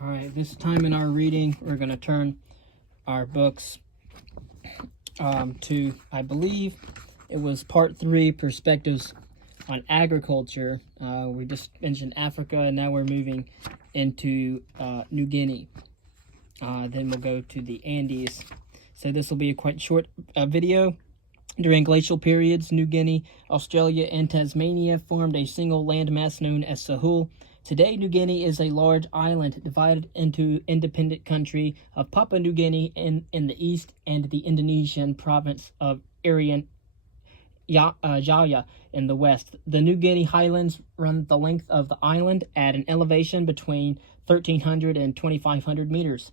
All right, this time in our reading, we're going to turn our books to, I believe, it was part 3, Perspectives on Agriculture. We just mentioned Africa, and now we're moving into New Guinea. Then we'll go to the Andes. So this will be a quite short video. During glacial periods, New Guinea, Australia, and Tasmania formed a single landmass known as Sahul. Today, New Guinea is a large island divided into independent country of Papua New Guinea in the east and the Indonesian province of Irian Jaya in the west. The New Guinea highlands run the length of the island at an elevation between 1,300 and 2,500 meters.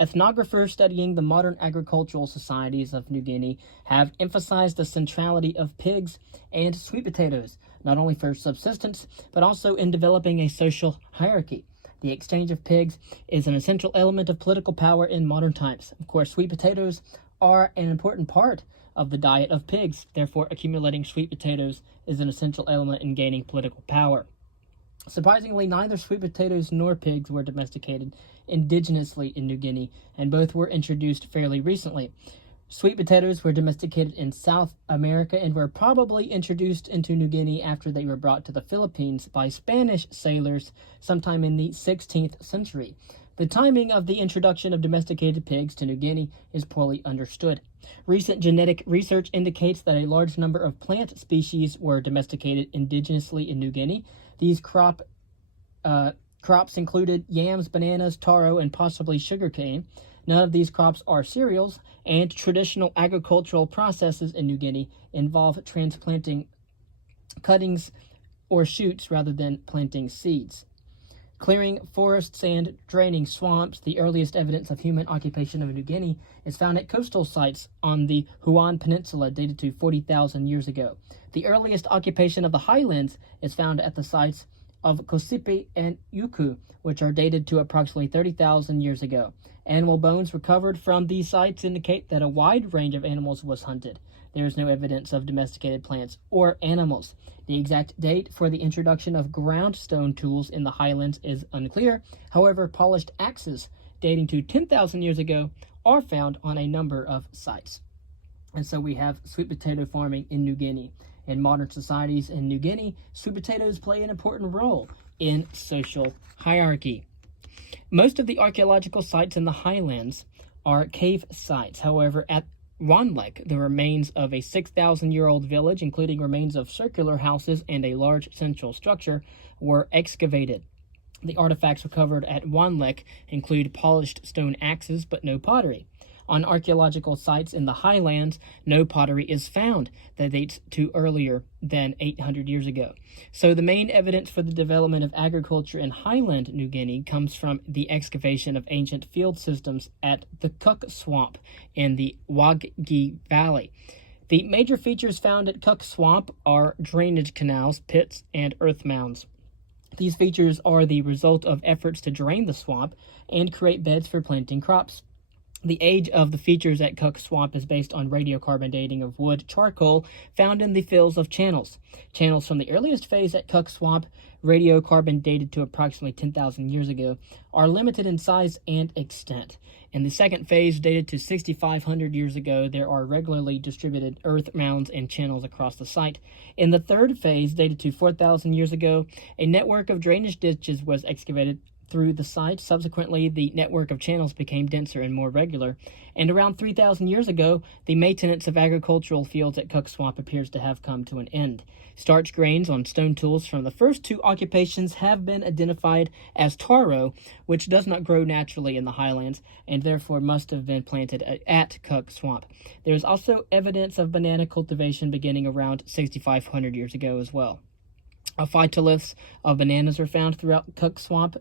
Ethnographers studying the modern agricultural societies of New Guinea have emphasized the centrality of pigs and sweet potatoes, not only for subsistence, but also in developing a social hierarchy. The exchange of pigs is an essential element of political power in modern times. Of course, sweet potatoes are an important part of the diet of pigs. Therefore, accumulating sweet potatoes is an essential element in gaining political power. Surprisingly, neither sweet potatoes nor pigs were domesticated indigenously in New Guinea, and both were introduced fairly recently. Sweet potatoes were domesticated in South America and were probably introduced into New Guinea after they were brought to the Philippines by Spanish sailors sometime in the 16th century. The timing of the introduction of domesticated pigs to New Guinea is poorly understood. Recent genetic research indicates that a large number of plant species were domesticated indigenously in New Guinea. These crops included yams, bananas, taro, and possibly sugarcane. None of these crops are cereals, and traditional agricultural processes in New Guinea involve transplanting cuttings or shoots rather than planting seeds. Clearing forests and draining swamps, the earliest evidence of human occupation of New Guinea is found at coastal sites on the Huon Peninsula dated to 40,000 years ago. The earliest occupation of the highlands is found at the sites of Kosipi and Yuku, which are dated to approximately 30,000 years ago. Animal bones recovered from these sites indicate that a wide range of animals was hunted. There is no evidence of domesticated plants or animals. The exact date for the introduction of ground stone tools in the highlands is unclear. However, polished axes dating to 10,000 years ago are found on a number of sites. And so we have sweet potato farming in New Guinea. In modern societies in New Guinea, sweet potatoes play an important role in social hierarchy. Most of the archaeological sites in the highlands are cave sites. However, at Wanlek, the remains of a 6,000-year-old village, including remains of circular houses and a large central structure, were excavated. The artifacts recovered at Wanlek include polished stone axes, but no pottery. On archaeological sites in the highlands, no pottery is found that dates to earlier than 800 years ago. So the main evidence for the development of agriculture in highland New Guinea comes from the excavation of ancient field systems at the Cook Swamp in the Waggi Valley. The major features found at Cook Swamp are drainage canals, pits, and earth mounds. These features are the result of efforts to drain the swamp and create beds for planting crops. The age of the features at Cook Swamp is based on radiocarbon dating of wood charcoal found in the fills of channels. Channels from the earliest phase at Cook Swamp, radiocarbon dated to approximately 10,000 years ago, are limited in size and extent. In the second phase, dated to 6,500 years ago, there are regularly distributed earth mounds and channels across the site. In the third phase, dated to 4,000 years ago, a network of drainage ditches was excavated through the site. Subsequently, the network of channels became denser and more regular, and around 3,000 years ago, the maintenance of agricultural fields at Cook Swamp appears to have come to an end. Starch grains on stone tools from the first two occupations have been identified as taro, which does not grow naturally in the highlands, and therefore must have been planted at Cook Swamp. There is also evidence of banana cultivation beginning around 6,500 years ago as well. Phytoliths of bananas are found throughout Cook Swamp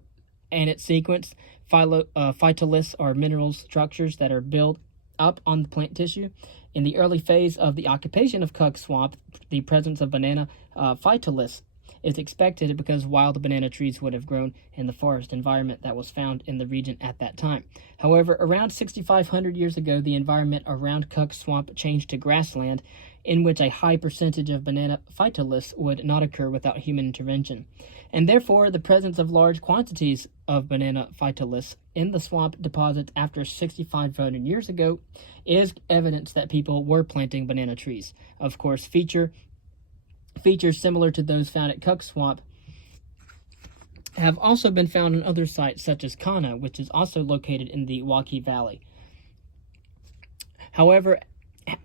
and its sequence. Phytoliths are mineral structures that are built up on the plant tissue. In the early phase of the occupation of Cook Swamp, the presence of banana phytoliths is expected because wild banana trees would have grown in the forest environment that was found in the region at that time. However, around 6,500 years ago, the environment around Cook Swamp changed to grassland, in which a high percentage of banana phytoliths would not occur without human intervention. And therefore, the presence of large quantities of banana phytoliths in the swamp deposits after 6,500 years ago is evidence that people were planting banana trees. Of course, features similar to those found at Cook Swamp have also been found in other sites such as Kana, which is also located in the Waukee Valley. However,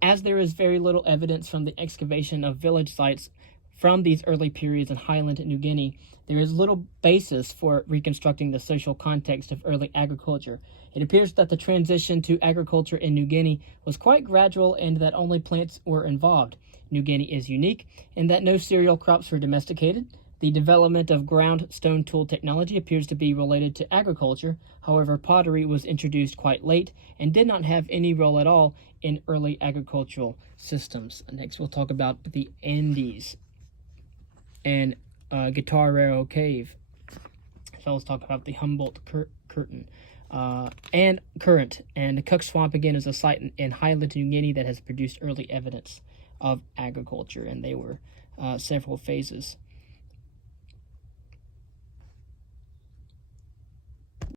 as there is very little evidence from the excavation of village sites from these early periods in Highland New Guinea, there is little basis for reconstructing the social context of early agriculture. It appears that the transition to agriculture in New Guinea was quite gradual and that only plants were involved. New Guinea is unique in that no cereal crops were domesticated. The development of ground stone tool technology appears to be related to agriculture. However, pottery was introduced quite late and did not have any role at all in early agricultural systems. Next, we'll talk about the Andes and Guitarrero Cave. So let's talk about the Humboldt Current. And Cook Swamp again is a site in Highland New Guinea that has produced early evidence of agriculture, and they were several phases.